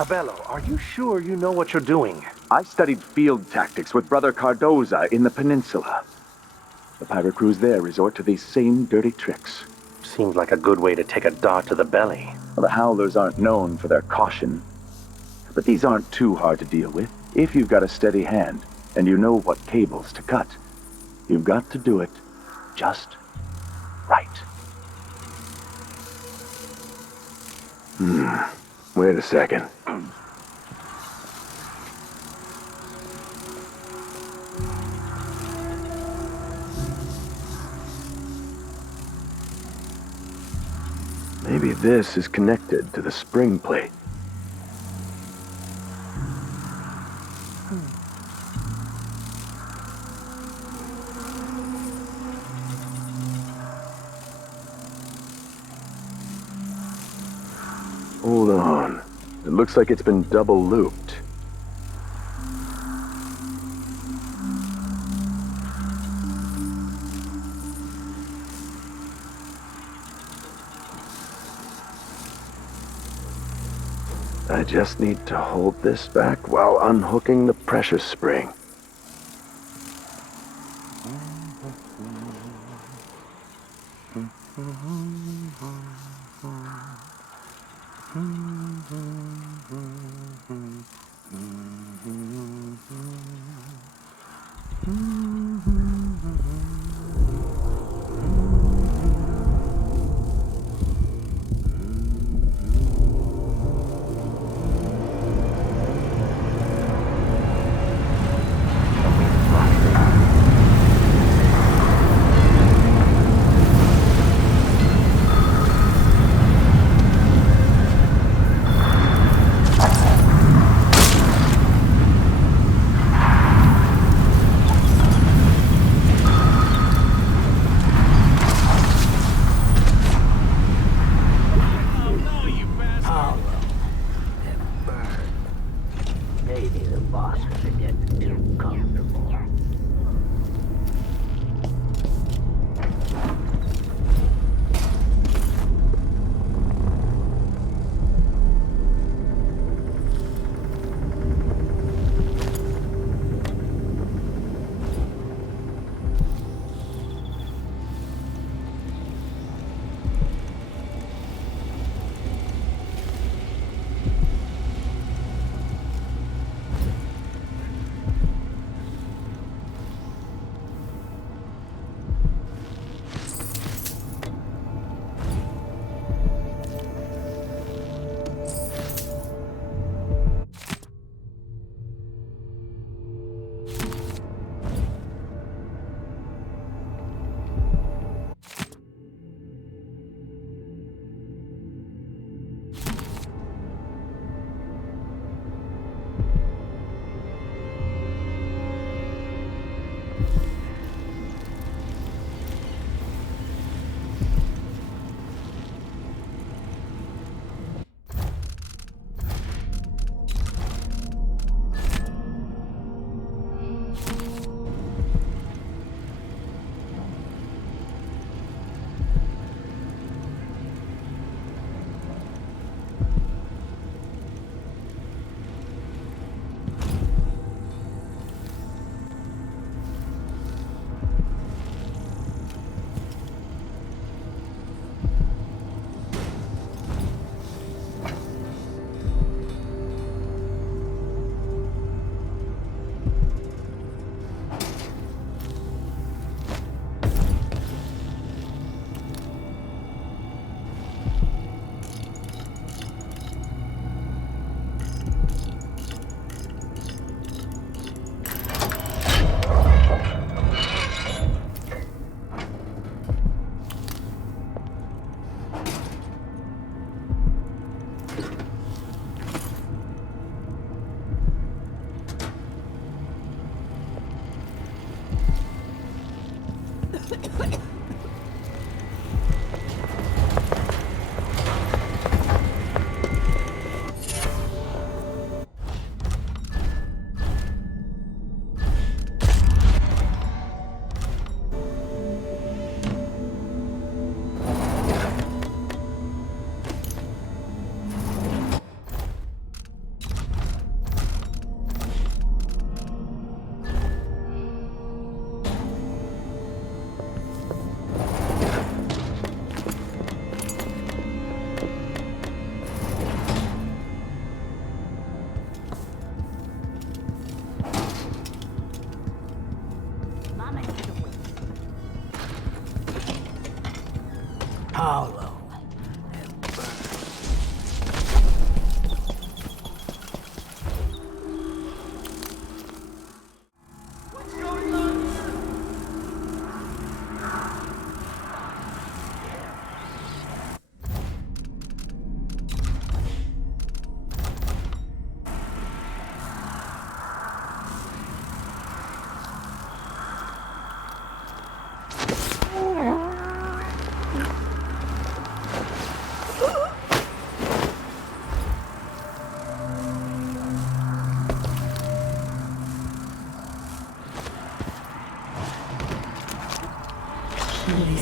Abello, are you sure you know what you're doing? I studied field tactics with Brother Cardoza in the peninsula. The pirate crews there resort to these same dirty tricks. Seems like a good way to take a dart to the belly. Well, the Howlers aren't known for their caution. But these aren't too hard to deal with. If you've got a steady hand, and you know what cables to cut, you've got to do it just right. Wait a second. Maybe this is connected to the spring plate. Hold on. It looks like it's been double looped. I just need to hold this back while unhooking the pressure spring.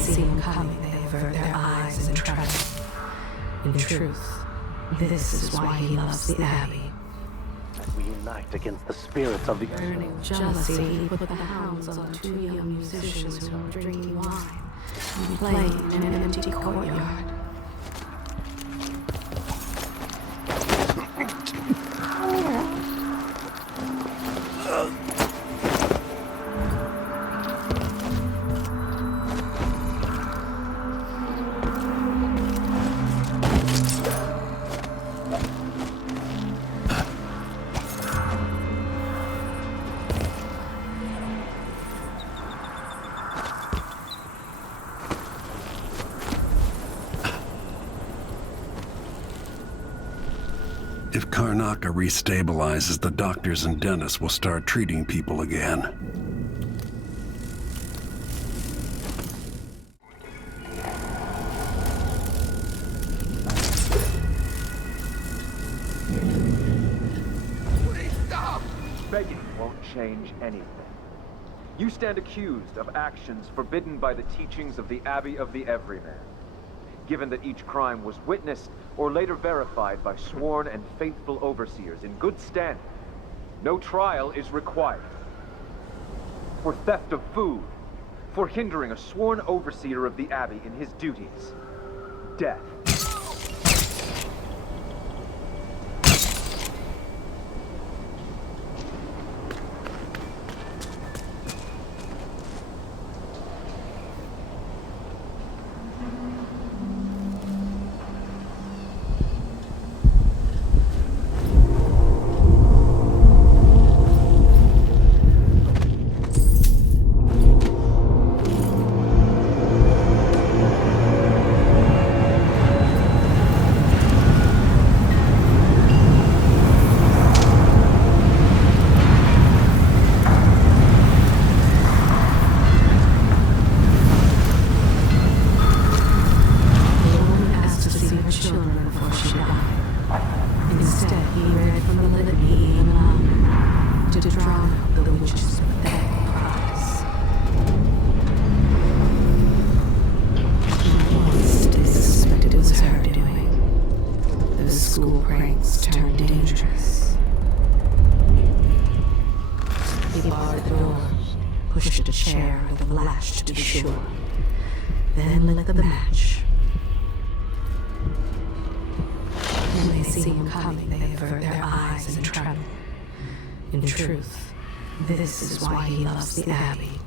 see him coming, they avert their eyes and tremble. In truth, this is why he loves the Abbey. As we unite against the spirits of the Burning with jealousy, he put the hounds on two young musicians who were drinking wine and playing in an empty courtyard. If Karnaca restabilizes, the doctors and dentists will start treating people again. Please stop! Begging won't change anything. You stand accused of actions forbidden by the teachings of the Abbey of the Everyman. Given that each crime was witnessed or later verified by sworn and faithful overseers in good standing, no trial is required. For theft of food, for hindering a sworn overseer of the Abbey in his duties, death. pushed a chair with a latch to be sure, then lit the match. When they see him coming, they avert their eyes and tremble. In truth, this is why he loves the Abbey.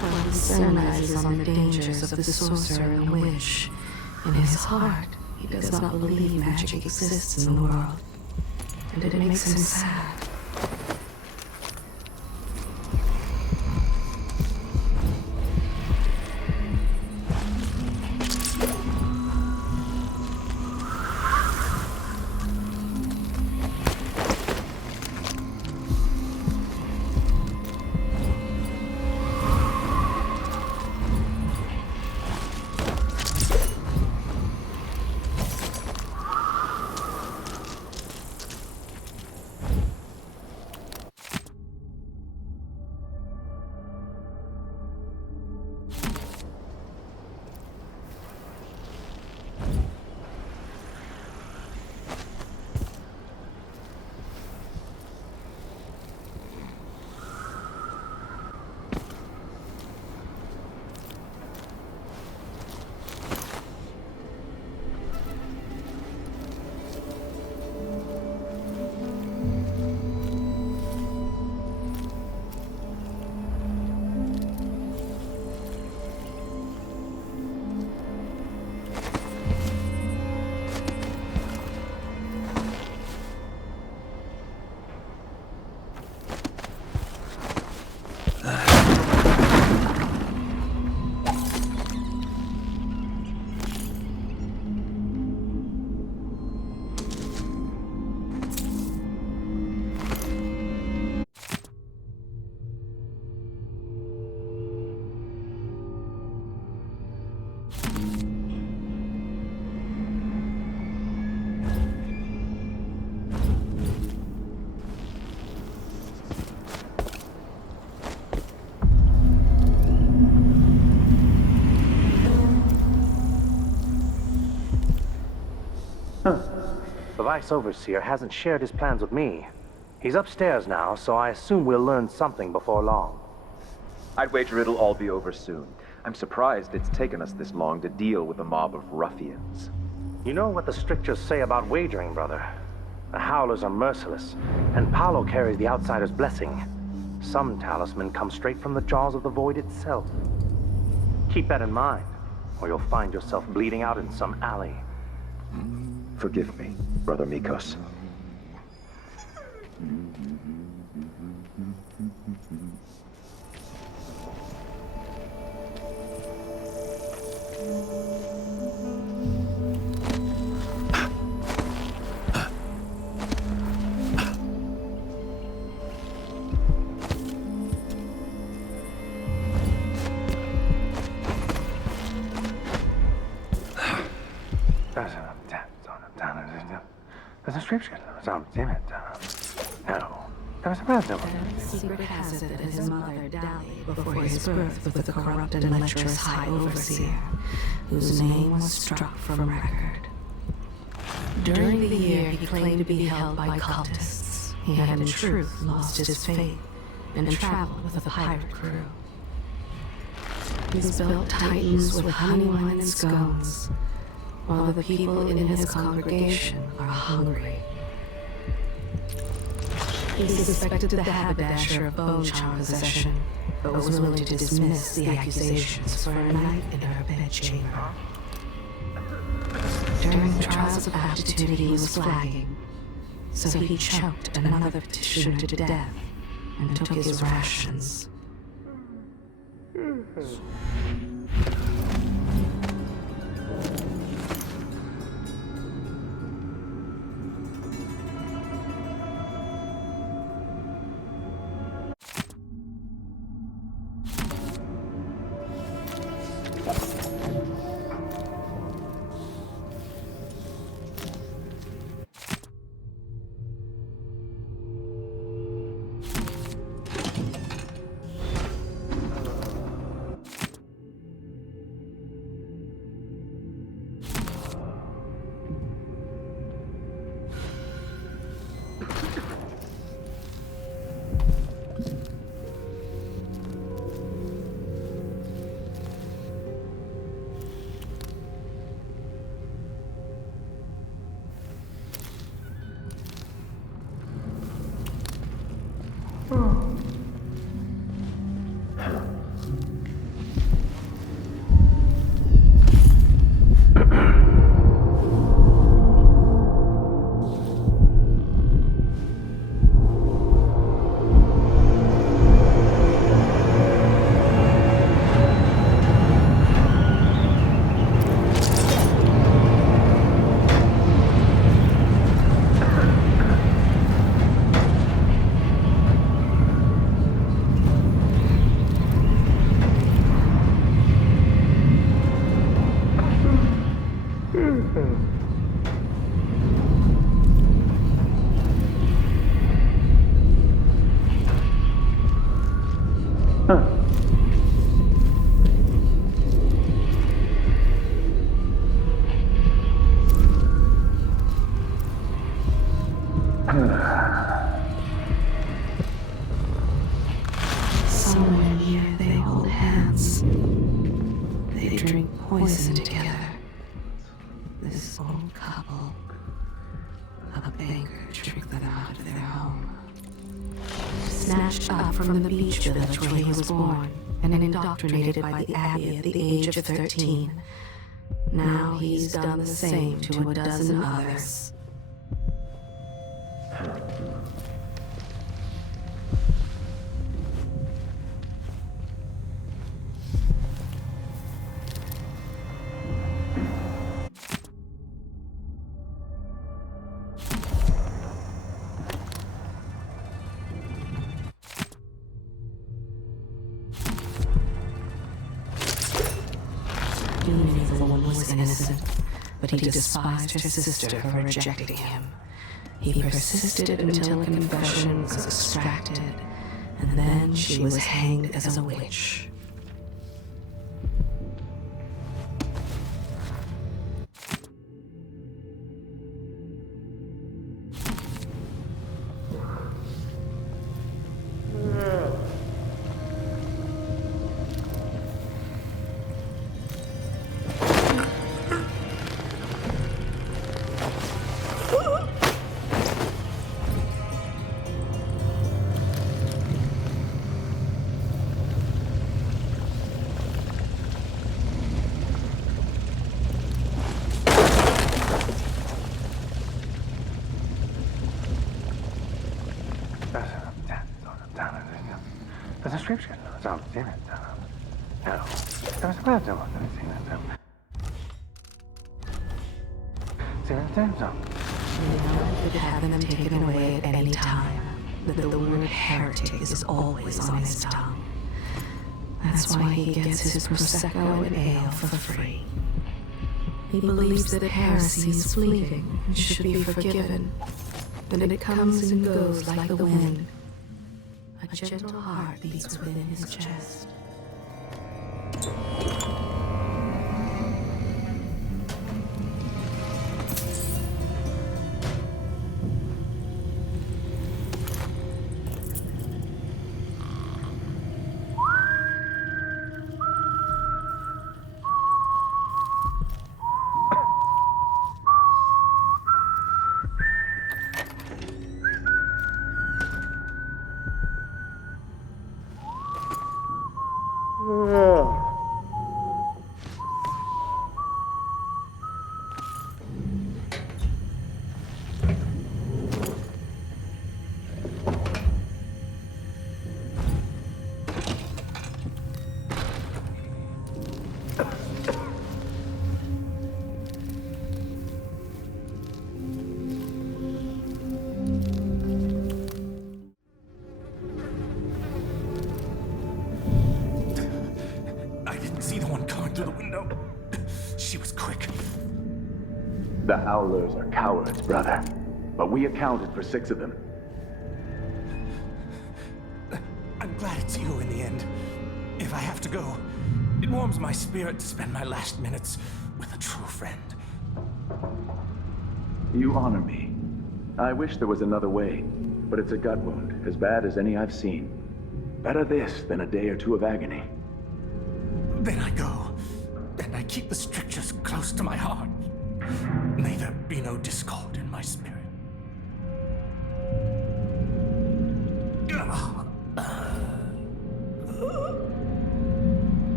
While he surmises on the dangers of the sorcerer and witch, in his heart, he does not believe magic exists in the world, and it makes him sad. The Vice Overseer hasn't shared his plans with me. He's upstairs now, so I assume we'll learn something before long. I'd wager it'll all be over soon. I'm surprised it's taken us this long to deal with a mob of ruffians. You know what the strictures say about wagering, brother? The Howlers are merciless, and Paolo carries the Outsider's blessing. Some talisman comes straight from the jaws of the Void itself. Keep that in mind, or you'll find yourself bleeding out in some alley. Forgive me, Brother Mikos. There's a scripture. No. There's a random. Secret has it that his mother died before his birth with the corrupt and lecherous High Overseer, whose name was struck from record. During the year he claimed to be held by cultists, he had in truth lost his faith and traveled with a pirate crew. He's built titans with honey wine and scones, while the people in his congregation are hungry. He suspected the haberdasher of bone charm possession, but was willing to dismiss the accusations for a night in her bedchamber. During the trials of aptitude he was flagging, so he choked another petitioner to death and took his rations. Somewhere near they hold hands. They drink poison together. This old couple. A banker tricked them out of their home. Snatched up from the beach village where he was born and indoctrinated by the Abbey at the age of 13. Now he's done the same to a dozen others. He knew the woman was innocent, but he despised her sister for rejecting him. He persisted until a confession was extracted, and then she was hanged as a witch. description. Could have them taken away at any time. That the word heretic is always on his tongue. That's why he gets his Prosecco and ale for free. He believes that heresy is fleeting and should be forgiven. That it comes and goes like the wind. A gentle heart beats within his chest. The Howlers are cowards, brother. But we accounted for 6 of them. I'm glad it's you in the end. If I have to go, it warms my spirit to spend my last minutes with a true friend. You honor me. I wish there was another way, but it's a gut wound, as bad as any I've seen. Better this than a day or 2 of agony. Then I go, and I keep the strictures close to my heart. May there be no discord in my spirit.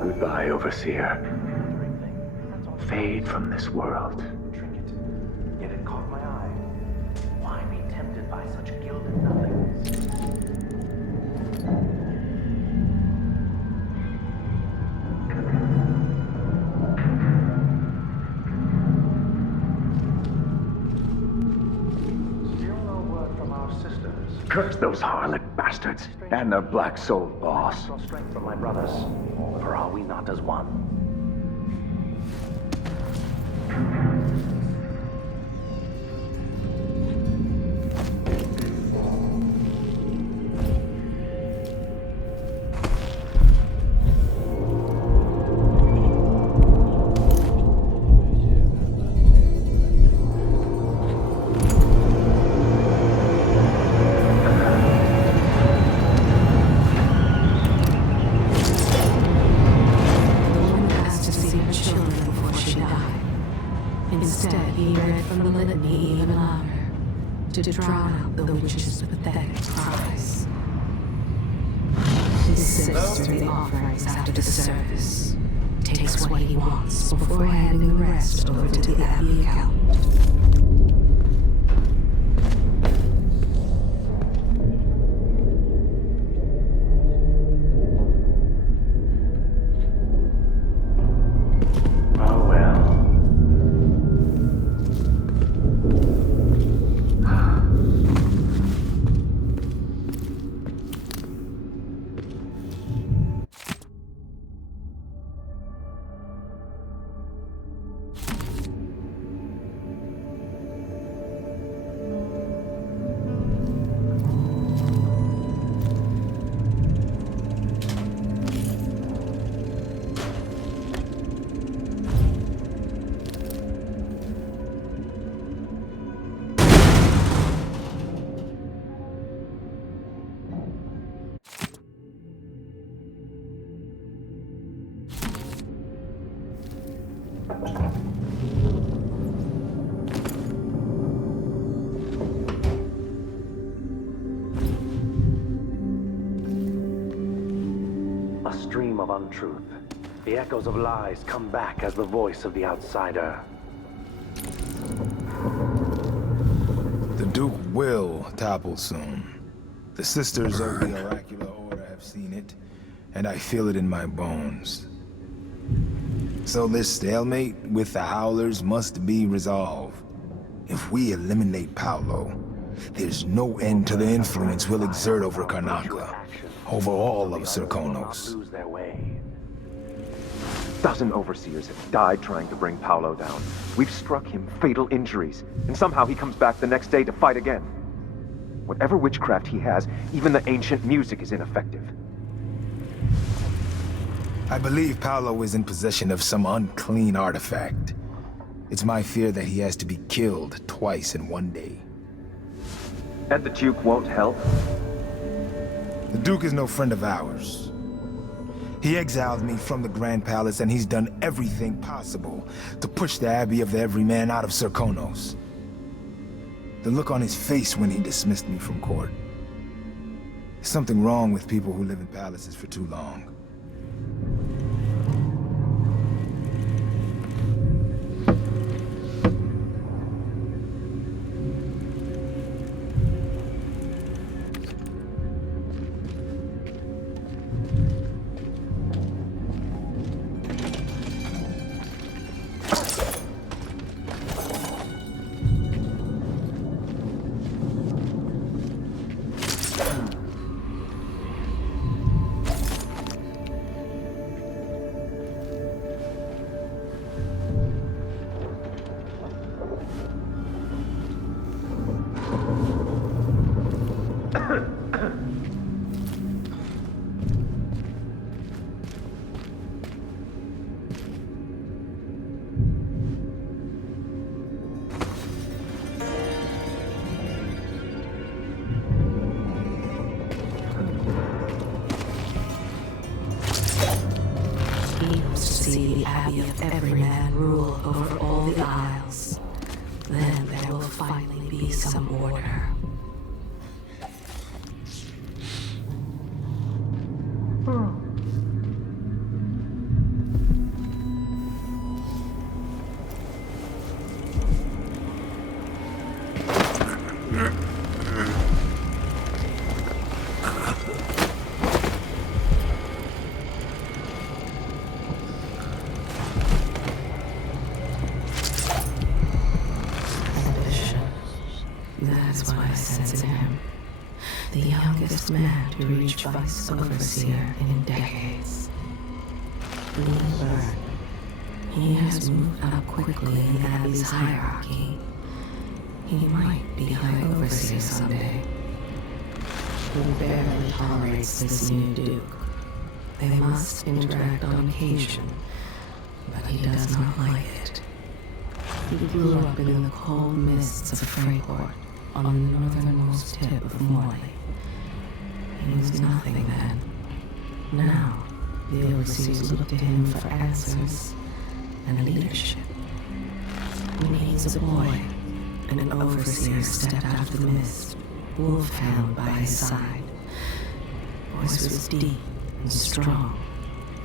Goodbye, Overseer. Fade from this world. Trinket. Yet it caught my eye. Why be tempted by such gilded nothings? Curse those harlot bastards and their black-souled boss. Draw strength from my brothers, for are we not as one? To drown out the witch's pathetic cries. He sifts through the offerings after the service, takes what he wants before handing the rest over to the Abbey account. A stream of untruth. The echoes of lies come back as the voice of the outsider. The Duke will topple soon. The Sisters of the Oracular Order have seen it, and I feel it in my bones. So this stalemate with the Howlers must be resolved. If we eliminate Paolo, there's no end to the influence we'll exert over Karnaca, over all of Serkonos. Lose their way. A dozen overseers have died trying to bring Paolo down. We've struck him fatal injuries, and somehow he comes back the next day to fight again. Whatever witchcraft he has, even the ancient music is ineffective. I believe Paolo is in possession of some unclean artifact. It's my fear that he has to be killed twice in one day. And the Duke won't help? The Duke is no friend of ours. He exiled me from the Grand Palace, and he's done everything possible to push the Abbey of the Everyman out of Serkonos. The look on his face when he dismissed me from court. There's something wrong with people who live in palaces for too long. See the Abbey of Everyman rule over all the Isles. Then there will finally be some order. That's why I sense in him. The youngest man to reach Vice Overseer in decades. Lean. He has moved up quickly in Abbey's hierarchy. He might be High Overseer someday. He barely tolerates this new Duke. They must interact on occasion, but he does not like it. He grew up in the cold mists of Freyport, on the northernmost tip of Morley. He was nothing then. Now, the overseers look to him for answers and leadership. When he's a boy, an overseer stepped out of the mist, wolfhound by his side. Voice was deep and strong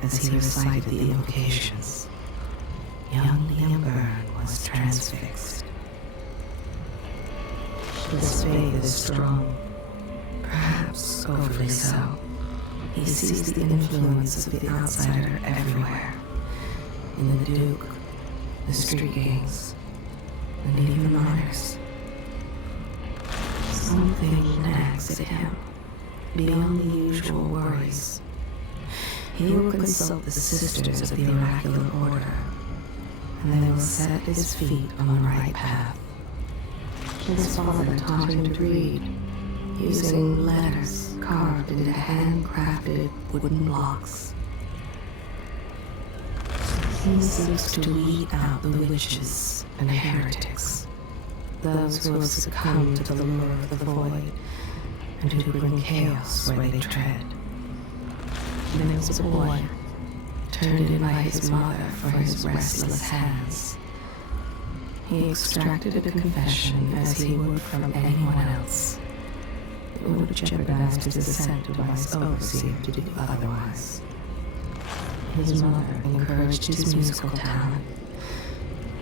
as he recited the invocations. Young Liam Byrne was transfixed. His faith is strong, perhaps overly so. He sees the influence of the outsider everywhere. In the Duke, the street gangs, and even the miners. Something nags at him, beyond the usual worries. He will consult the Sisters of the Oracular Order, and they will set his feet on the right path. His father taught him to read, using letters carved into handcrafted wooden blocks. He seeks to weed out the witches and heretics, those who have succumbed to the lure of the void, and who bring chaos where they tread. When he was a boy, turned in by his mother for his restless hands, he extracted a confession as he would from anyone else. It would have jeopardized his ascent to Vice Overseer to do otherwise. His mother encouraged his musical talent,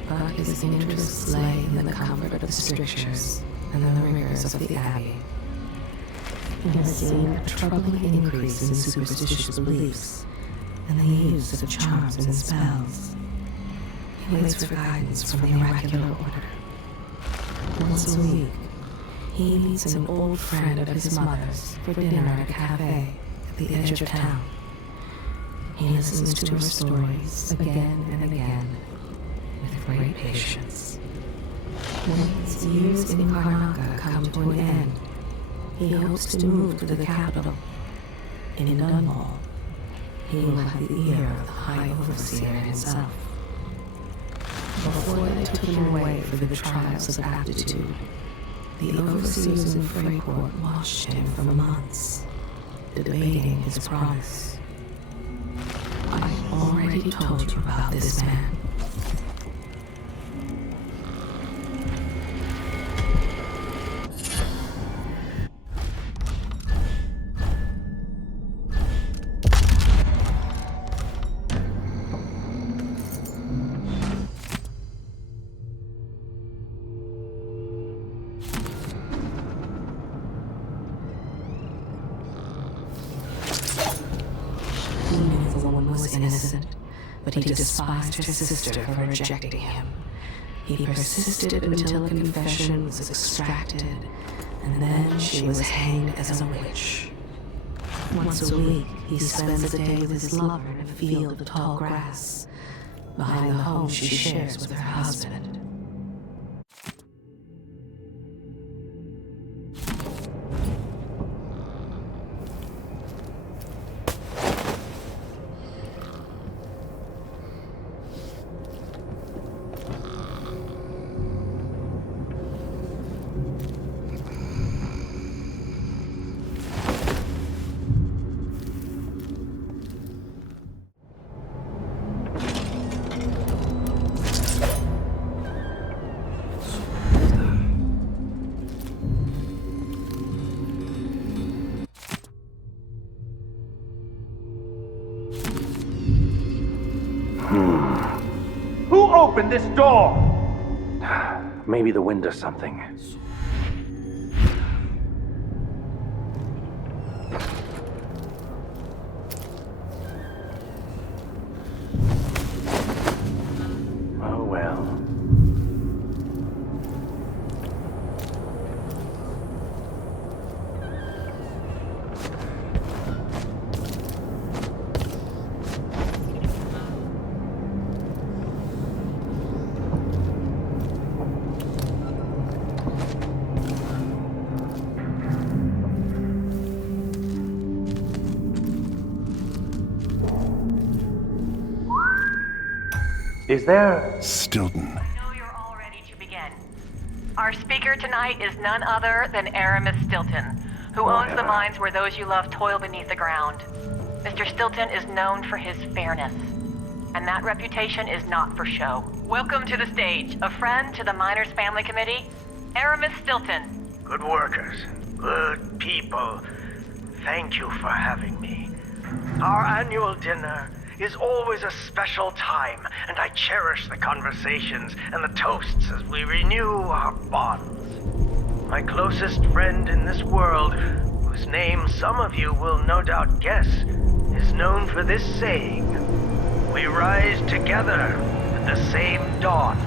but his interests lay in the comfort of the strictures and the rigors of the Abbey. He has seen a troubling increase in superstitious beliefs and the use of charms and spells. He waits for guidance from the oracular order. Once a week, he meets an old friend of his mother's for dinner at a cafe at the edge of town. He listens to her stories again and again with great patience. When his years in Karnaca come to an end, he hopes to move to the capital. In Dunwall, he will have the ear of the High Overseer himself. Before they took him away for the trials of aptitude, the overseers in Freyport watched him for months, debating his promise. I've already told you about this man. Was innocent, but he despised her sister for rejecting him. He persisted until a confession was extracted, and then she was hanged as a witch. Once a week, he spends a day with his lover in a field of tall grass, behind the home she shares with her husband. Who opened this door? Maybe the wind or something. Oh well. Is there... Stilton. I know you're all ready to begin. Our speaker tonight is none other than Aramis Stilton, who owns the mines where those you love toil beneath the ground. Mr. Stilton is known for his fairness, and that reputation is not for show. Welcome to the stage, a friend to the Miners Family Committee, Aramis Stilton. Good workers, good people. Thank you for having me. Our annual dinner is always a special time, and I cherish the conversations and the toasts as we renew our bonds. My closest friend in this world, whose name some of you will no doubt guess, is known for this saying: we rise together with the same dawn.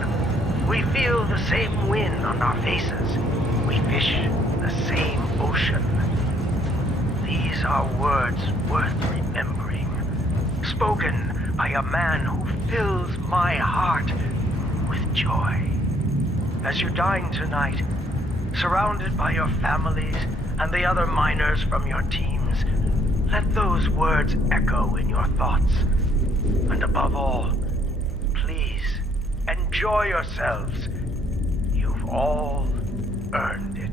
We feel the same wind on our faces. We fish the same ocean. These are words worth remembering, spoken by a man who fills my heart with joy. As you dine tonight, surrounded by your families and the other miners from your teams, let those words echo in your thoughts. And above all, please enjoy yourselves. You've all earned it.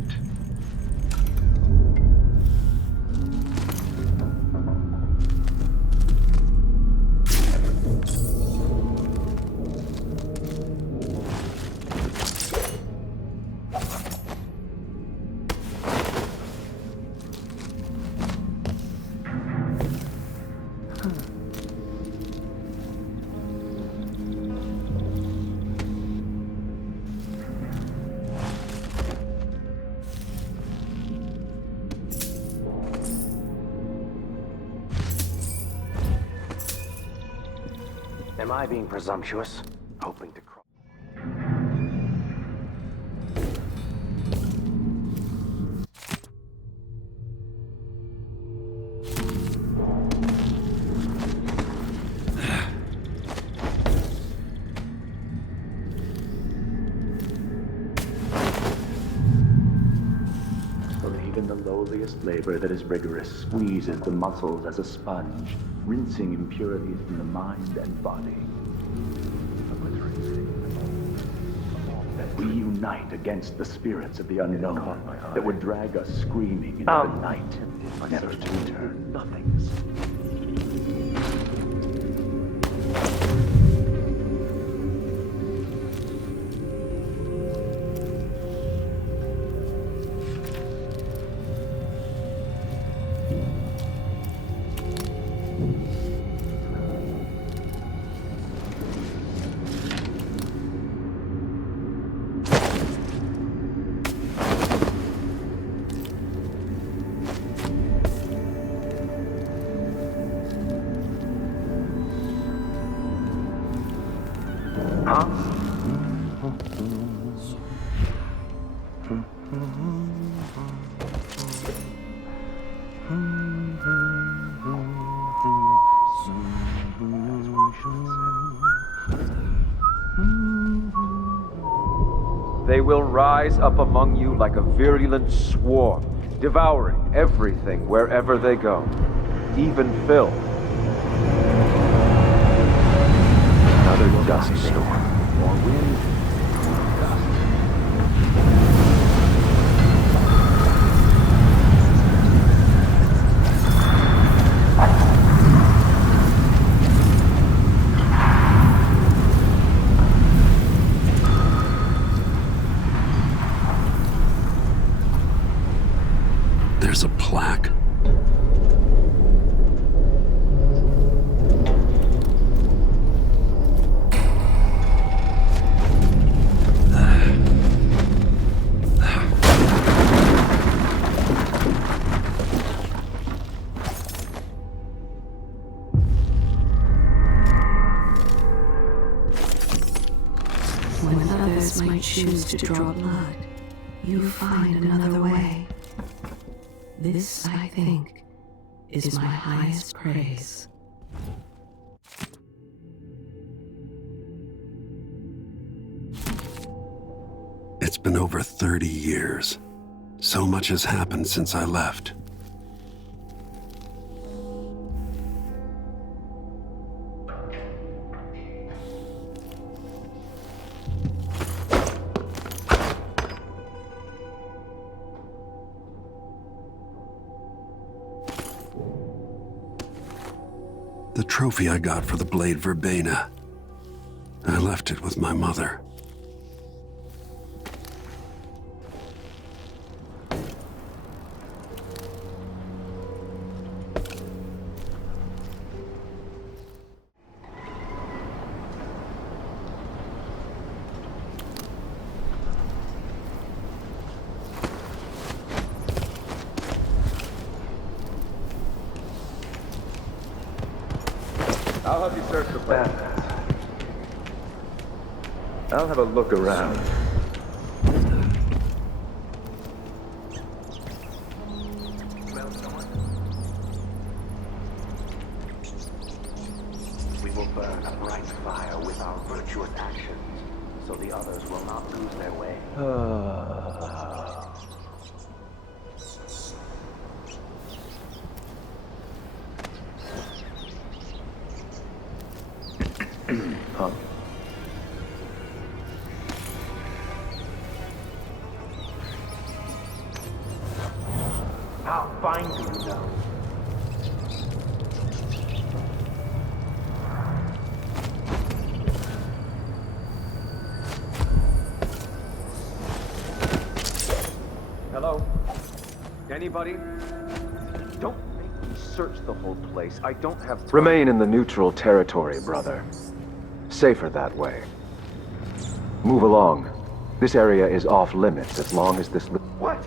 am I being presumptuous? Hoping to cross. Even the lowliest labor that is rigorous squeezes the muscles as a sponge, rinsing impurities from the mind and body. We unite against the spirits of the unknown that would drag us screaming into the night, never to return. Nothings. They will rise up among you like a virulent swarm, devouring everything wherever they go, even Phil. Another dust storm. More wind, more dust. There's a plaque. When others might choose to draw blood, you find another way. This, I think, is my highest praise. It's been over 30 years. So much has happened since I left. The trophy I got for the blade verbena. I left it with my mother. I'll help you search the place. I'll have a look around. We will burn a bright fire with our virtuous actions, so the others will not lose their way. Huh? How fine do you know? Hello? Anybody? Don't make me search the whole place. I don't have time. Remain in the neutral territory, brother. Safer that way. Move along. This area is off limits as long as this... What?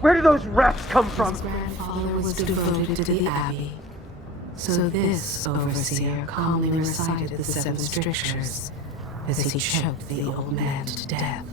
Where do those rats come from? His grandfather was devoted to the Abbey. So this overseer calmly recited the 7 strictures as he choked the old man to death.